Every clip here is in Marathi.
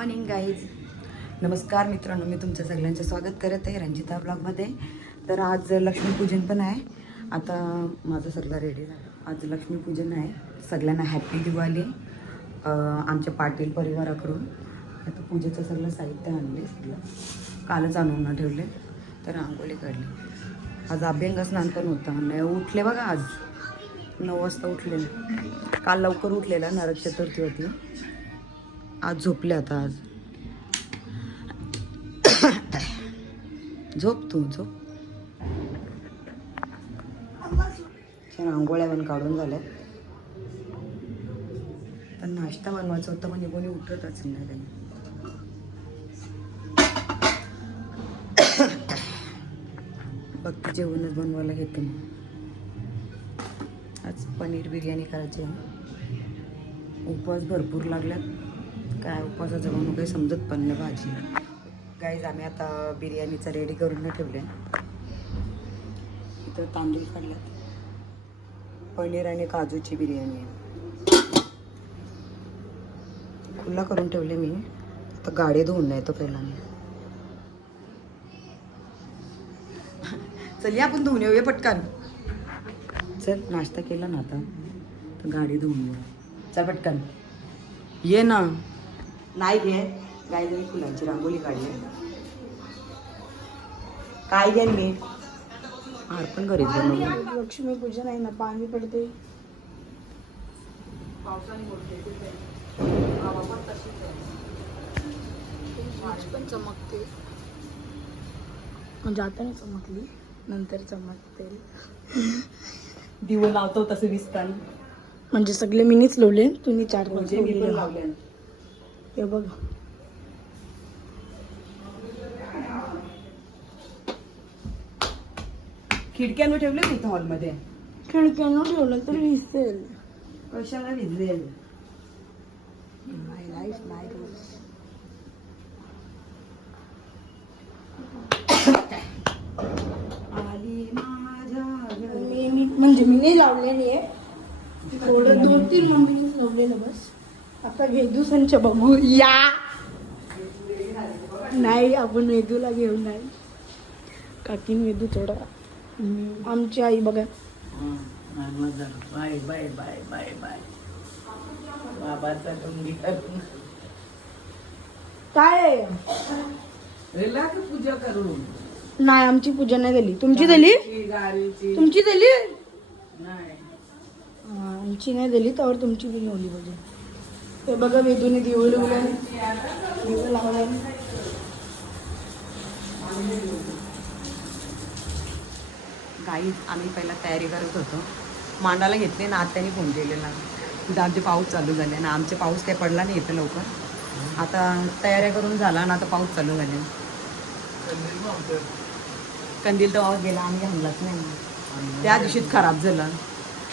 Morning guys. नमस्कार मित्रांनो, मी तुमचं सगळ्यांचं स्वागत करत आहे रंजिता ब्लॉगमध्ये. तर आज लक्ष्मीपूजन पण आहे. आता माझं सगळं रेडी झालं. आज लक्ष्मीपूजन आहे. सगळ्यांना हॅपी दिवाळी आमच्या पाटील परिवाराकडून. आता पूजेचं सगळं साहित्य आणले, सगळं कालच आणून ठेवले. तर रांगोळी काढली. आज अभ्यंग स्नान पण होतं. नाही उठले बघा, आज 9 वाजता उठले. काल लवकर उठलेला, नरक चतुर्थी होती. आज झोपले. आता आज झोप, तू झोप. रांगोळ्या पण काढून झाल्या. पण नाश्ता बनवायचा होता, म्हणजे कोणी उठतच नाही काही. फक्त जेवणच बनवायला घेते. आज पनीर बिर्याणी करायची आहे. उपवास भरपूर लागल्यात. काय उपवासाचं बनवू काही समजत पण नाही. भाजी गाईज आम्ही आता बिर्याणीचं रेडी करून ठेवले. इथं तांदूळ काढल्यात. पनीर आणि काजूची बिर्याणी आहे. खुला करून ठेवले मी. आता गाडी धुवून नाही तो पहिला मी. चल या आपण धुवून येऊया पटकन. चल नाश्ता केला ना आता, तर गाडी धुवून येऊ. चल पटकन ये ना. नाही घे गाय जरी फुलांची रांगोळी काढली. काय घ्याल मी हार पण घरीच बनवलं. लक्ष्मीपूजन आहे ना, पाणी पडते. पण चमकते, म्हणजे आता नाही चमकली, नंतर चमकते. दिवं लावतो तसं दिसतात. म्हणजे सगळे मिनीच लावले, तुम्ही 4 म्हणजे मी पण लावले. हे बघ, खिडक्यांवर ठेवले मी इथं हॉलमध्ये. खिडक्यांना ठेवलं तर दिसेल. कशाला भिजलेल. माय लाईफ माय रूल्स. आली माझ्या मी म्हणजे मी नाही लावलेली आहे, थोडं 2-3 मम्मीनेच लावलेलं बस. आता वेदू संच बघू या. नाही, आपण वेदूला घेऊन नाही. काकी वेदू थोडा. आमची आई बघा. Bye bye bye bye bye. बाबाचा टोंगी करून काय पूजा करून. नाही, आमची पूजा नाही झाली. तुमची झाली? तुमची झाली? नाही, आमची नाही झाली. तर तुमची बी लावली पाहिजे. ते बघा, वेदूने दिवं लावलं, दिवं लावलं. गाई आम्ही पहिला तयारी करत होतो. मांडाला घेतले ना, आत्याने फोन केलेला. तिथं आमचे पाऊस चालू झाले ना. आमचे पाऊस काही पडला नाही इथं लवकर. आता तयाऱ्या करून झाला ना, आता पाऊस चालू झाले. कंदील तर गेला, आम्ही आणलाच नाही. त्या दिवशीच खराब झाला.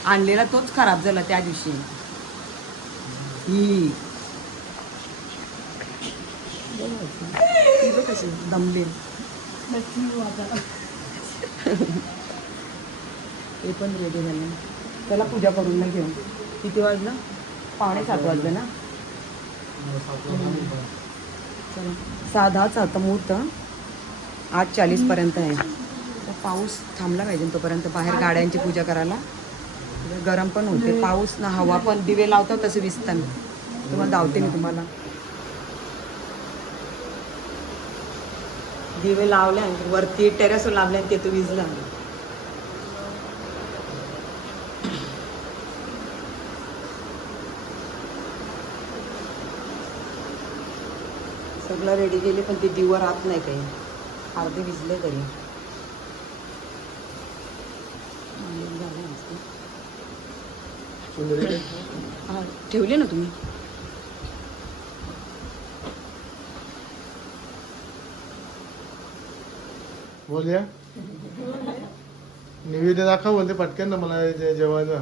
आणलेला तोच खराब झाला त्या दिवशी. ही कशी दमले. ते पण रेडी झाले. त्याला पूजा करून नाही घेऊन. किती वाजलं? 6:45 वाजले ना. 6:10चा मुहूर्त. 8:40 पर्यंत आहे. तर पाऊस थांबला पाहिजे तोपर्यंत बाहेर गाड्यांची पूजा करायला. गरम पण होते. पाऊस ना हवा पण. दिवे लावतात तसे दिसतात. तुम्हाला धावते मी तुम्हाला. दिवे लावले वरती टेरेसवर लावले, ते तो विजला. सगळं रेडी केले, पण ते दिवं राहत नाही काही. अर्धे विजले तरी. हा ठेवले ना तुम्ही. बोलूया. निवेदन दाखव बोलते पटकन ना, मला जेवायला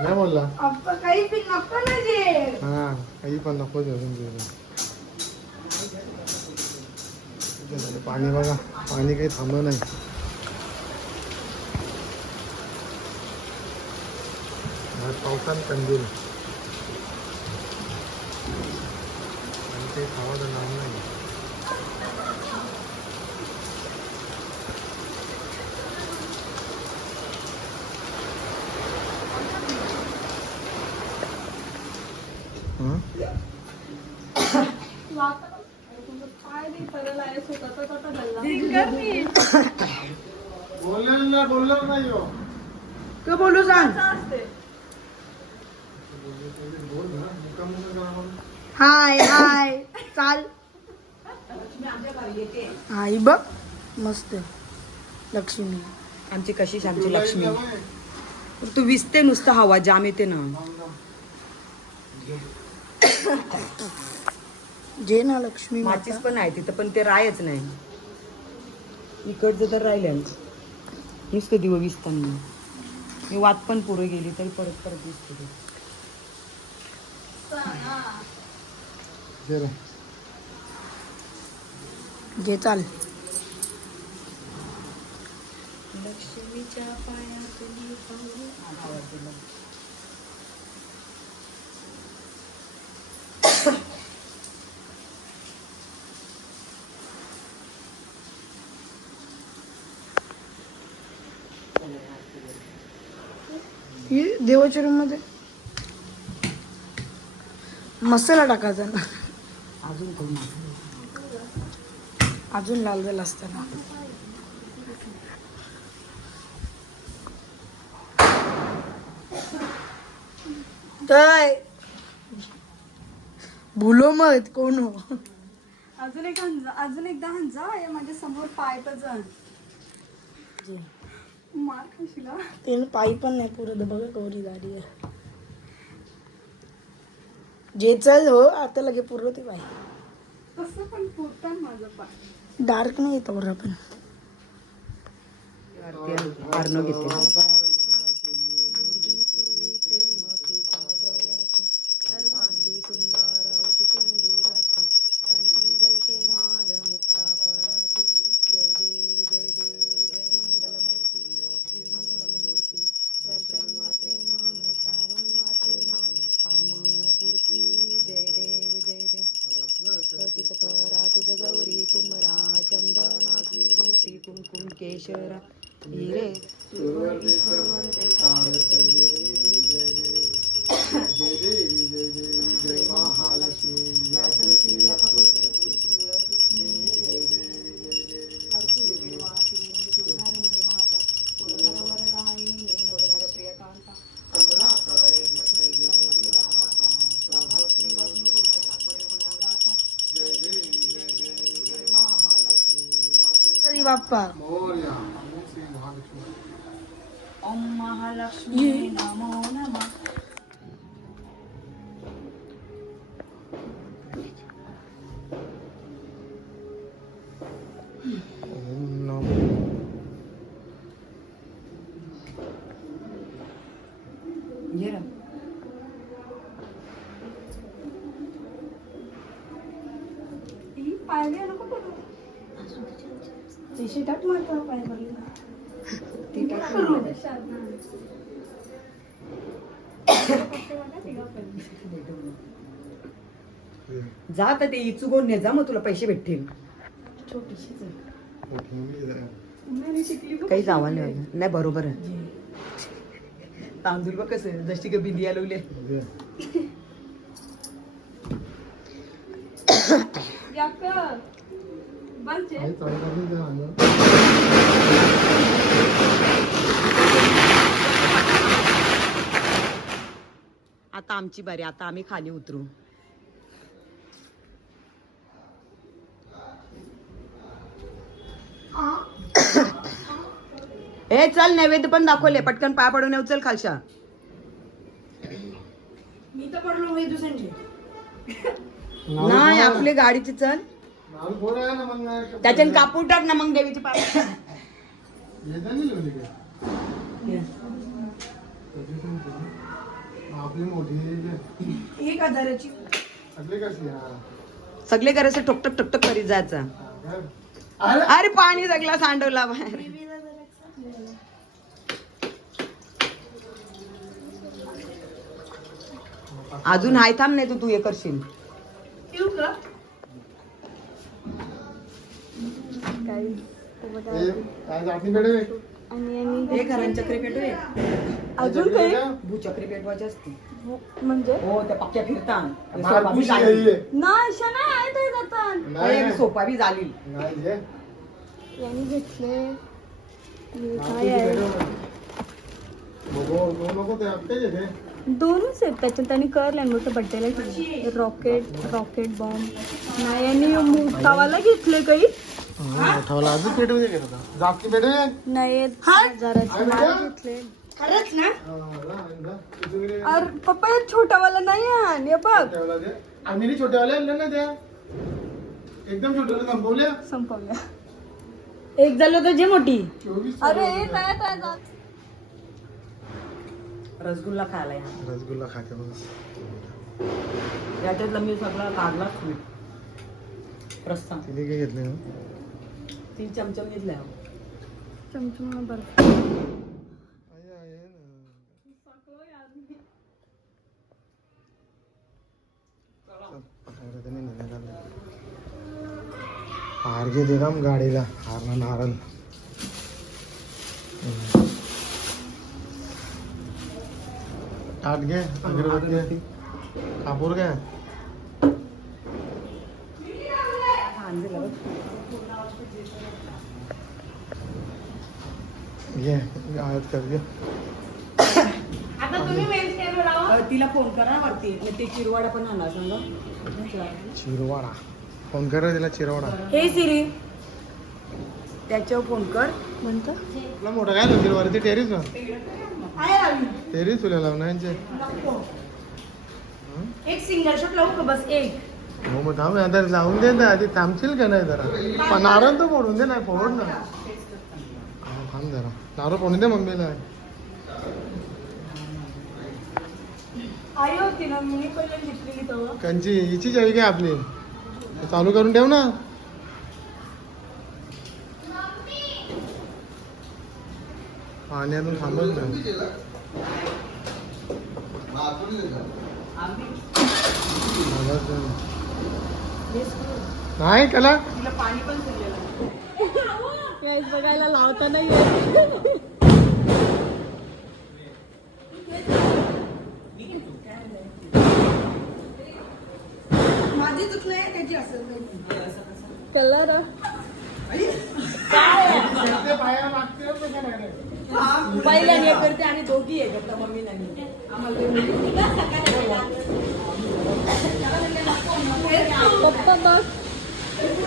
नाही बोलला. काही पण नको ना जे. हा, काही पण नको जेवण जेवण. पाणी बघा, पाणी काही थांबलं नाही. पावसानं कंदील आणि ते खावा एवढं लांब नाही. हं? बोललेलं नाही हो. का बोलू सांग बोल ना, मुक्कामुक्का करा म्हणून. हाय हाय चाल आई बघ मस्त लक्ष्मी आमची कशी आमची लक्ष्मी. तू विसते नुसतं हवा जाम येते ना. जे ना लक्ष्मी माचीस माता पण आहे तिथं पण ते रायच नाही. इकडचं तर राहिलं नुसतं दिवं विसताना. मी वात पण पुढे गेली तरी परत परत दिसते ते. दे रे. घे चाल लक्ष्मीच्या पायातली पाऊल. आवाज दिला. ही देवाच्या रूम मध्ये मसाला टाकायचा ना अजून कोण अजून लाल झाला असताना काय भूलो मत कोण हो अजून एकदा हंजा आहे माझ्या समोर पाय जण मार खाशीला. त्यानं पायी पण नाही पुरत बघा गौरी गाडी आहे जे चल हो आता लगे पुरवते पाय कसं पण पुरतं माझं पाय. डार्क नाही येत वर पण आर्नो घेते. कुमकुम केशरा हिरे जय महालक्ष्मी. अरे बाप्पा मोरया. श्री महालक्ष्मी. ओम महालक्ष्मी नमो नमः. ओम नमो. घे रे. ही पायऱ्या नको करू. तिशी टाक मारता पाय भरले ती टाक ना. करू देशात ना. जा आता ते चुकून ने जा मग तुला पैसे भेटतील. छोटीशीच आहे. मोठी मुलगी आहे. मी शिकली बघ. काही जावा नाही नाही बरोबर आहे. तांदूळ बघ कसं जशी का बिंदिया लावले. दे. याक बंचे आई चालू करून दे अंग. आता आमची बारी. आता आम्ही खाली उतरू. ए चल नैवेद्य पण दाखवले. पटकन पाय पडून येऊ. चल खालशा. मी तर पडलो माहिती दुसऱ्यांचे नाही आपली गाडीची चल. नाव कोण आहे ना मग नाही. त्याच्यान कापूर टाक ना मग देवीची पाय. येत नाही लिहिली काय? आपली मोठी आहे. 1000ची आपली कशी हा? सगळे करायचं टोकटक टकटक करीत जायचा. अरे अरे पाणी सगळा सांडवला बाहेर. अजून हाय थांब नाही तू हे करशील. येऊ का हे काय जाटणी पेढे आणि हे घरांच्या चक्री पेटवे अजून काही भूचक्री पेटवायची असते म्हणजे हो त्या पक्क्या फिरतात हे सोपा बी मालपुशी झाली. आहे. नाही शना आहे ते जातात नाही, हे सोपा बी झाली नाही हे. यांनी घेतले हे काय मालपुशी आहे पेढे. नको नको ते आपले हे. दोनच आहेत त्याच्यात त्यांनी करले मोठं बड्डेला रॉकेट बॉम्ब नाही यांनी मोठावाला घेतले काही मोठावाला अजून पेढे दे घेत होता. जाटणी पेढे नाही हजाराचे माल घेतले खरंच ना अरे पप्पा हे छोटावाला नाही आण हे बघ आम्ही छोट्यावाले आणले ना त्या एकदम छोट्याला संपवल्या संपवल्या एक झालं तर जे मोठी 24 अरे काय काय जात रसगुल्ला खायला या रसगुल्ला खाते बघ याच्यातला मी सगळा काढला स्वीट रस्ता तिने काय घेतले 3 चमचम घेतल्या चमचम बरं हार घे दे काम गाडीला हार ना नारळ ताट घे अगरबत्ती कापूर घे घे आयात कर घे आता तुम्ही मेन स्टँडवर आहो तिला फोन करा वरती आणि ते चिरवाडा पण आणला सांगा चिरवाडा फोन कर तिला चिरवाडा हे सिरी त्याच्यावर फोन कर म्हणतं तुला मोठा काय लागतील वरती टेरिस ना टेरिस तुला लावण्याचे एक सिंगल शॉट लावू का बस एक हो मग थांब आता लावून दे ना आधी थांबशील का नाही जरा पण नारळ तर फोडून दे नाही फोड ना थांब जरा नारळ फोडून दे मम्मीला आई होती ना मी पहिले घेतलेली तेव्हा कंची हिची जावी काय आपली चालू करून ठेव ना पाण्यातून थांबच ना नाही त्याला तिला पाणी पण गाईस बघायला लावता नाही येत. माझी चूक नाही त्याची असेल कलर पहिल्याने एक करते आणि दोघी आहे फक्त मम्मी नाही पप्पा बघ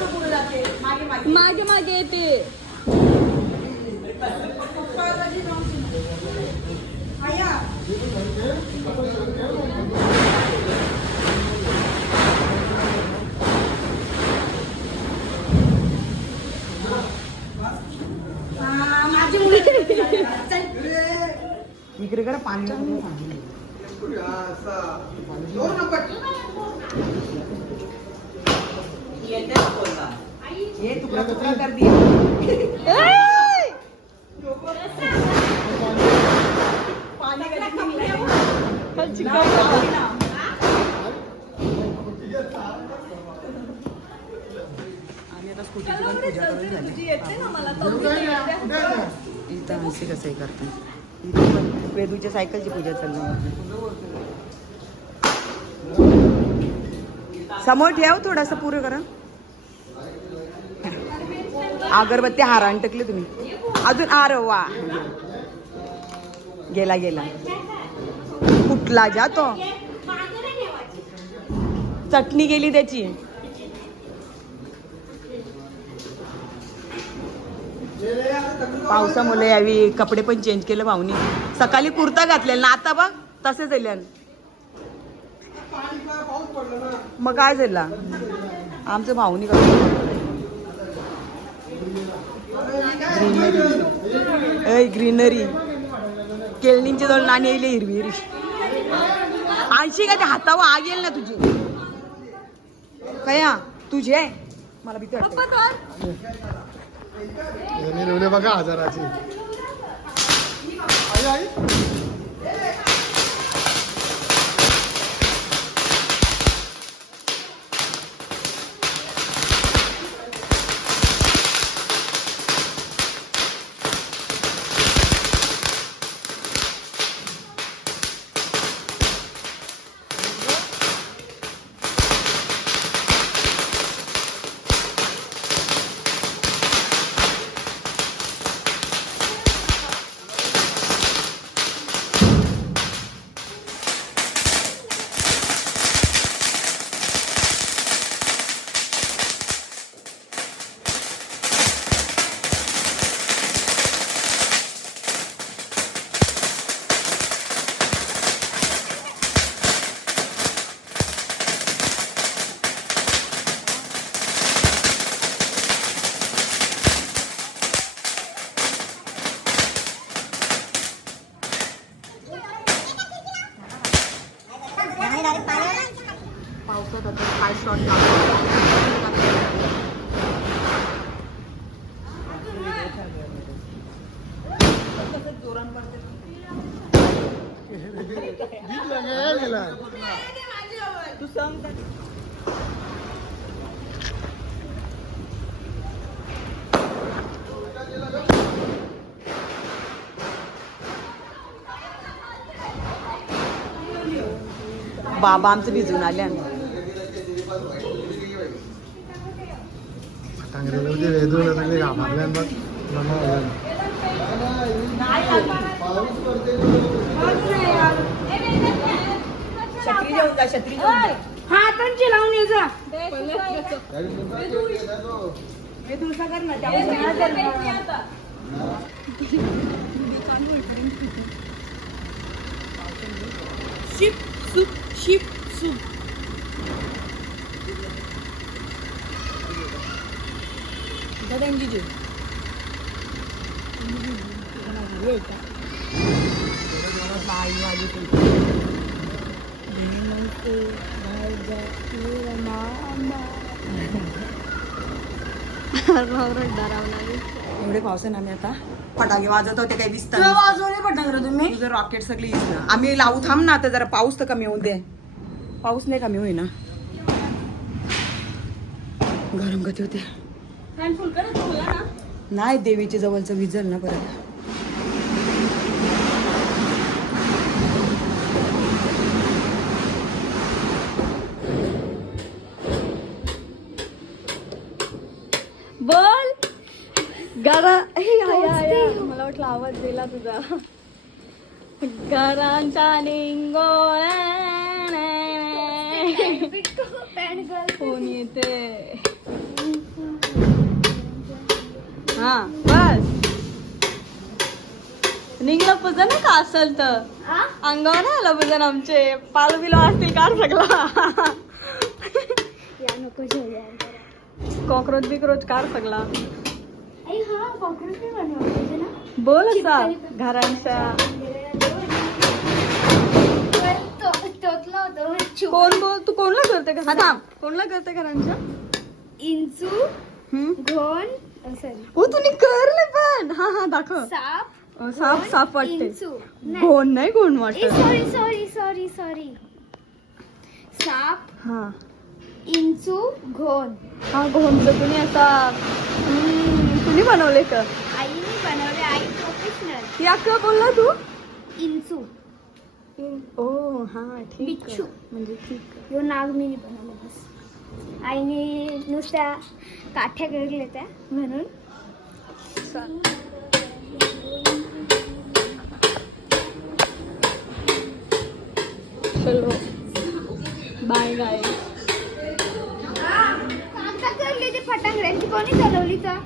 पुढे जाते मागे मागे मागे मागे येते माझी मुली इकडे करा पाणी ये तुकडा तुकडा कर दिए पाणी आणि आता स्कूटीची पण पूजा करून झाली इथं असे कसंही करतात इथं पण वेदूच्या सायकलची पूजा चालली समोर ठेव थोडासा पुरं करा अगरबत्ती हारान टकले तुम्ही अजून आर वा गेला गेला कुठला जा तो चटणी गेली त्याची पावसामुळे यावी कपडे पण चेंज केले भाऊनी सकाळी कुर्ता घातलेला ना आता बघ तसेच झाले मग काय झालं आमचं भाऊनी ग्रीनरी ग्रीनरी केळणींचे दोन नाणी येईल हिरवी हिरवी आणशी का ते हातावर आग येईल ना तुझी कया तुझी आहे मला भीती वाटते यांनी लिवले बघा हजाराची आई आई पावसात आता काय शॉट लावतो जोरान पडते तू सांग बाबा आमचं भिजून आले टांगरेला होते वेदूला सगळे घाबरल्यान बघ छत्री घेऊन जा छत्री घेऊन जा हातांची लावून ये जा वेदूचा कर ना शिप सूप दादांजी एवढे पावसाने आम्ही आता फटाके वाजवत होते काही दिसतात वाजवले पटांगर तुम्ही तुझं रॉकेट सगळी ना आम्ही लावू थांब ना आता जरा पाऊस तर कमी होऊ दे पाऊस नाही कमी होईना गरम गती होते नाही देवीच्या जवळचं विजल ना परत बोल गारा मला वाटलं आवाज दिला तुझा घरांचा निंगोळा फोन येते हा बस निघलं पुजन का असेल तर अंगावर नाही आलं पुजन आमचे पाल बिल असतील कार सगळा कॉक्रोच बिक्रोच कार सगळा बोल असा घरांचा कोण बोल तू कोणला करते का थांब कोणला करते घरांच्या इंचू घोण हो तुम्ही करले पण हा हा दाखव साप साप साप वाटते इंचू घोण नाही घोण वाटत सॉरी साप हा इंचू घोण हा घोणचं तुम्ही असा तुम्ही बनवले का आईने बनवले आई प्रोफेशनल या का बोलला तू इंचू ओ हा ठीक बिच्छू. आहे म्हणजे ठीक आहे यो नागमीने बनवलं बस आईने नुसत्या काठ्या गळल्या त्या म्हणून चलो बाय गाय कागदा करले ते फटांगड्यांची कोणी चालवली तर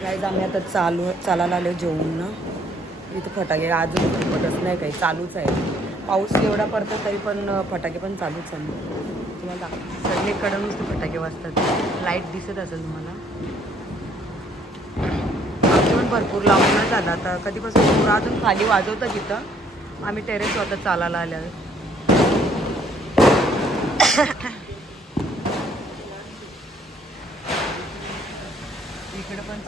गाईज आम्ही आता चालायला आलो जेवून ना इथं फटाके अजून पडत नाही काही चालूच आहे पाऊस एवढा पडतो तरी पण फटाके पण चालूच आहे तुम्हाला सगळीकडे नुसते फटाके वाजतात लाईट दिसत असेल तुम्हाला आमची पण भरपूर लावून झालं आता कधीपासून पुरा अजून खाली वाजवतं तिथं आम्ही टेरेसवर आता चालायला आल्या इकडे पण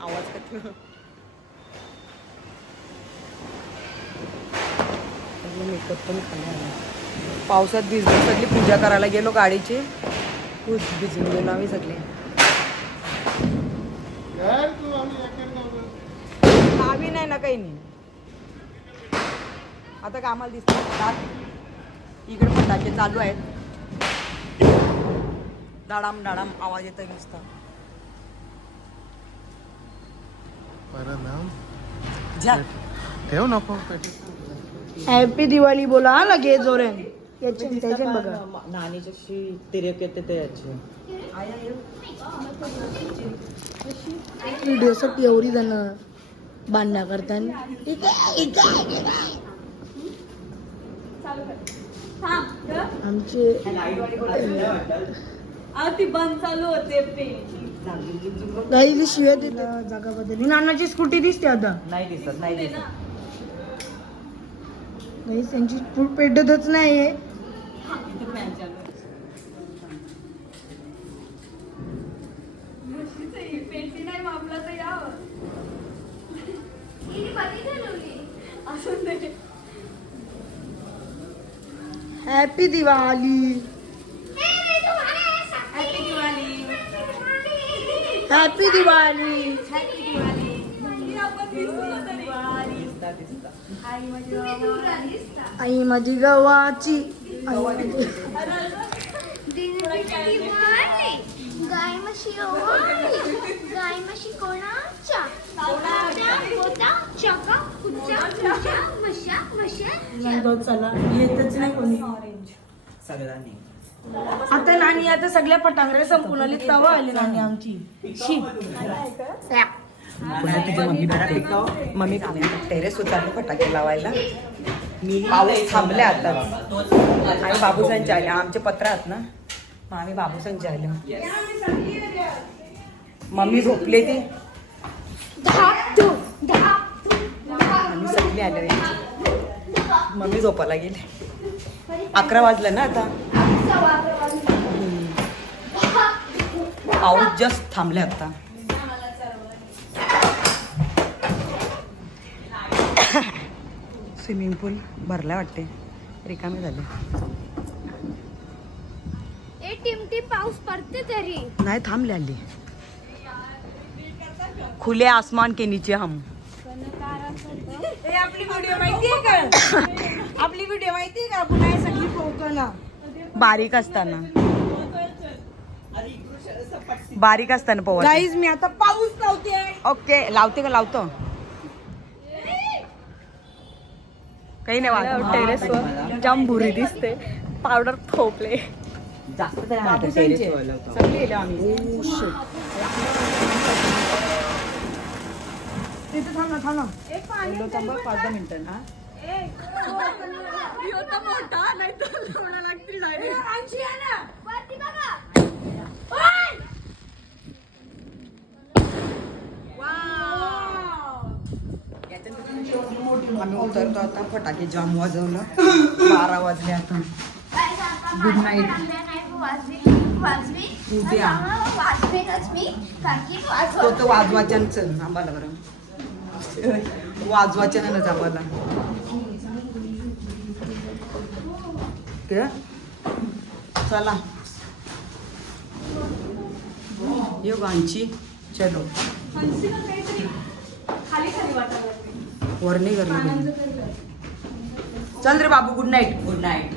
आवाज कधी मेकअप पण पावसात भिजलो सगळी पूजा करायला गेलो गाडीची खूप भिजून गेलो आम्ही सगळे आम्ही नाही ना काही नाही आता कामाला दिसतात इकडे फटाके चालू आहेत डाडाम डाडाम आवाज येतो नुसता ठेव नको हॅपी दिवाळी बोला हा लगे जोरे त्याचे बघा नानीची तिरक येते त्याची व्हिडिओसाठी एवढी जण बांधण्या करतात थांब आमचे ती बंद चालू होते पे गाईला शिव्या देते जागा बदलली. नानाची स्कूटी दिसते आता. नाही दिसत नाही दिसत. गाई त्यांची पेटतच नाहीये. पेटी नाही मापला तर यावं असून दे. हॅपी दिवाळी. हॅपी दिवाळी. आई माझी गव्हाची. गाय म्हशी गाय म्हशी कोणाच्या चका कुच्या म्हशा म्हशा. चला येतच नाही कोणी. सगळ्यांनी आता नानी आता सगळ्या पटांगऱ्या संपून आली तवा आली नानी आमची. शी. मम्मी टेरेस उतरली फटाके लावायला. पाऊस थांबले आता. आम्ही बाबूसांचे आले. आमचे पत्र आहेत ना, मग आम्ही बाबूसांचे आले. मम्मी झोपले ते. आम्ही सगळे आले. मम्मी झोपायला गेले. 11 वाजलं ना आता. पाऊस जस्ट थांबले आता. स्विमिंग पूल भरला वाटते, रिकामे झाले. ए टिमटी पाऊस पडते तरी नाही थांबले आली. खुले आसमान के नीचे हम. आपली व्हिडिओ माहितीये का? आपली व्हिडिओ माहितीये का? पुन्हा हे सगळी पोहतो ना बारीक असताना. बारीक असताना पोहत. गाईज मी आता पाऊस लावते. ओके लावते का? लावतो. काही नाही वाटत. टेरेसवर जाम भुरी दिसते. पावडर थोपले. जास्त सगळे आम्ही. तिथे थांब ना, थांब ना. 5-10 मिनिटं ना. मोठा नाही तर लावणं लागतील डायरेक्ट. वरती बघा. आम्ही उतरतो आता. फटाके जाम वाजवलं. 12 वाजले आता. Good night. उद्या तो तर वाजवाचनच आम्हाला बरं. वाजवाचनच आम्हाला. चला यो गांची. चलो वर नाही करणार. चल रे बाबू. Good night. Good night.